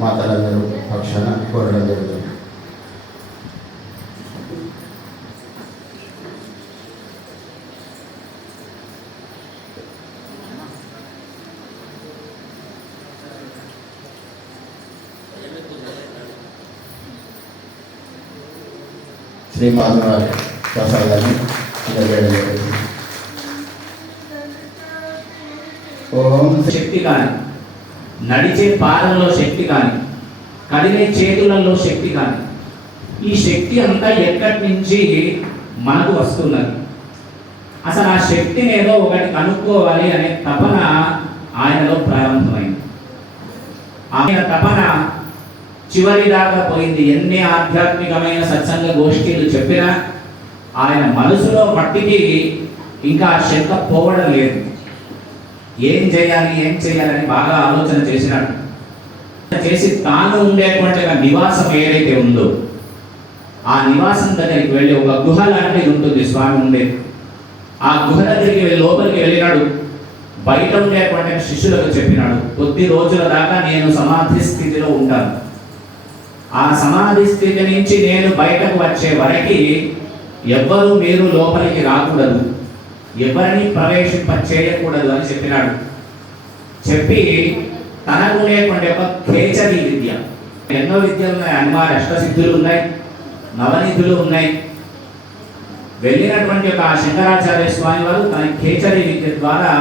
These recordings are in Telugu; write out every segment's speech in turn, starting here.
మాతలందరూ పక్షాన కోరడం జరుగుతుంది. శ్రీమాధవ ప్రసాదాన్ని శక్తి కానీ, నడిచే పాదంలో శక్తి కానీ, కదిలే చేతులలో శక్తి కానీ, ఈ శక్తి అంతా ఎక్కడి నుంచి మనకు వస్తున్నది? అసలు ఆ శక్తిని ఏదో ఒకటి కనుక్కోవాలి అనే తపన ఆయనలో ప్రారంభమైంది. ఆయన తపన చివరి దాకా పోయింది. ఎన్ని ఆధ్యాత్మికమైన సత్సంగ గోష్ఠీలు చెప్పినా ఆయన మనసులో మట్టికి ఇంకా శంక పోవడం లేదు. ఏం చేయాలని బాగా ఆలోచన చేసినాడు. చేసి తాను ఉండేటువంటి నివాసం ఏదైతే ఉందో ఆ నివాసం దగ్గరికి వెళ్ళి, ఒక గుహ లాంటిది ఉంటుంది స్వామి ఉండేది. ఆ గుహ దగ్గరికి వెళ్ళి లోపలికి వెళ్ళినాడు. బయట ఉండేటువంటి శిష్యులకు చెప్పినాడు, కొద్ది రోజుల దాకా నేను సమాధి స్థితిలో ఉంటాను. ఆ సమాధి స్థితి నుంచి నేను బయటకు వచ్చే వరకు ఎవ్వరూ మీరు లోపలికి రాకూడదు, ఎవరిని ప్రవేశింపచేయకూడదు అని చెప్పినాడు. చెప్పి తనకు ఉండేటువంటి ఒక ఖేచరీ విద్య, ఎన్నో విద్యలు ఉన్నాయి, అనివార్య అష్టసిద్ధులు ఉన్నాయి, నవనిధులు ఉన్నాయి. వెళ్ళినటువంటి ఒక శంకరాచార్య స్వామి వారు తన ఖేచరీ విద్య ద్వారా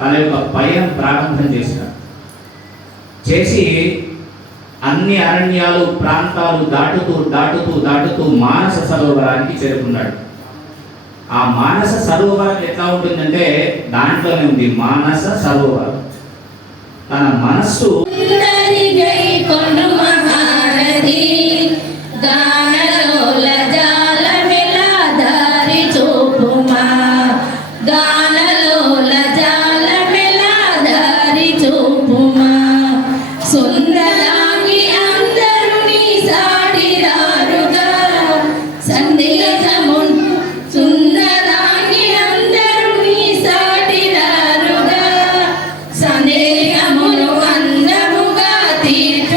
తన యొక్క పయనం ప్రారంభం చేసినారు. చేసి అన్ని అరణ్యాలు ప్రాంతాలు దాటుతూ మానస సరోవరానికి చేరుకున్నాడు. ఆ మానస సరోవరం ఎట్లా ఉంటుందంటే దాంట్లోనే ఉంది మానస సరోవరం. తన మనస్సు సందేహమును అందముగా తీర్చ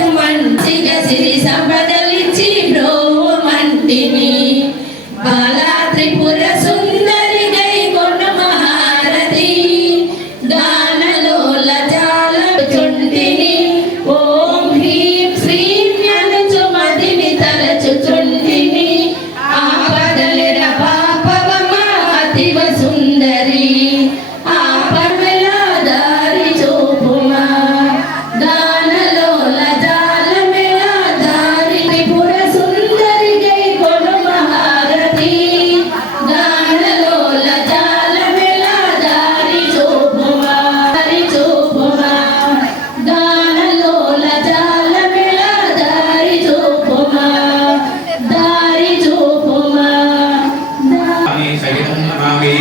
नमामि सहितं नमामि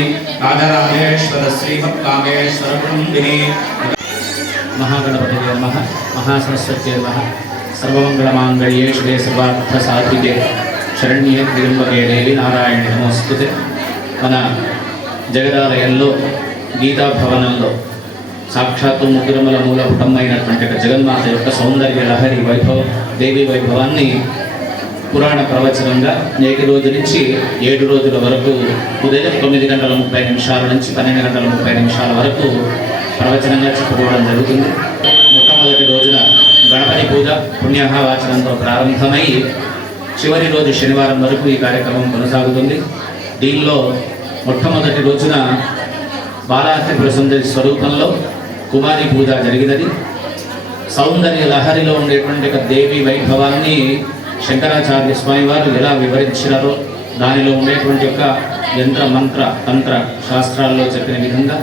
राजराजेश्वर श्रीमत्कामेश्वर कुंडिनी महागणपतये नमः महासरस्वत्यै नमः सर्वमंगलमांगल्ये शिवे सर्वार्थसाधिके शरण्ये त्र्यंबके देवी नारायणे नमोस्तुते మన జగదాలయంలో గీతా భవనంలో సాక్షాత్తు ముగ్గురముల మూలపుటమైనటువంటి జగన్మాత యొక్క సౌందర్య లహరి వైభవం దేవి వైభవాన్ని పురాణ ప్రవచనంగా నేటి రోజు నుంచి 7 రోజుల వరకు ఉదయం 9:30 నుంచి 12:30 వరకు ప్రవచనంగా చెప్పుకోవడం జరుగుతుంది. మొట్టమొదటి రోజున గణపతి పూజ పుణ్యాహవాచనంతో ప్రారంభమై చివరి రోజు శనివారం వరకు ఈ కార్యక్రమం కొనసాగుతుంది. దీనిలో మొట్టమొదటి రోజున బాలాత్రిపుర సుందరి స్వరూపంలో కుమారి పూజ జరిగినది. సౌందర్య లహరిలో ఉండేటువంటి దేవి వైభవాన్ని శంకరాచార్య స్వామి వారు ఎలా వివరించారో దానిలో ఉండేటువంటి యొక్క యంత్ర మంత్ర తంత్ర శాస్త్రాల్లో చెప్పిన విధంగా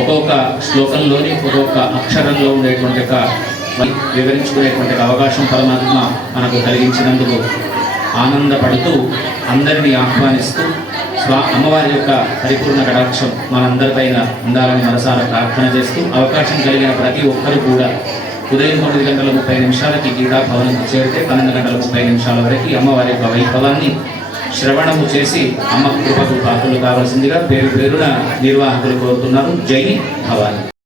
ఒక్కొక్క శ్లోకంలోని ఒక్కొక్క అక్షరంలో ఉండేటువంటి యొక్క వివరించుకునేటువంటి అవకాశం పరమాత్మ మనకు కలిగించినందుకు ఆనందపడుతూ అందరినీ ఆహ్వానిస్తూ అమ్మవారి యొక్క పరిపూర్ణ కటాక్షం మనందరిపైన ఉండాలని మనసారా ప్రార్థన చేస్తూ అవకాశం కలిగిన ప్రతి ఒక్కరు కూడా ఉదయం 9:30 గీతా భవనంకి చేరితే 12:30 వరకు అమ్మవారి యొక్క వైభవాన్ని శ్రవణము చేసి అమ్మ కృపకు పాత్రలు కావాల్సిందిగా పేరు పేరున నిర్వాహకులు కోరుతున్నారు. జై భవాని.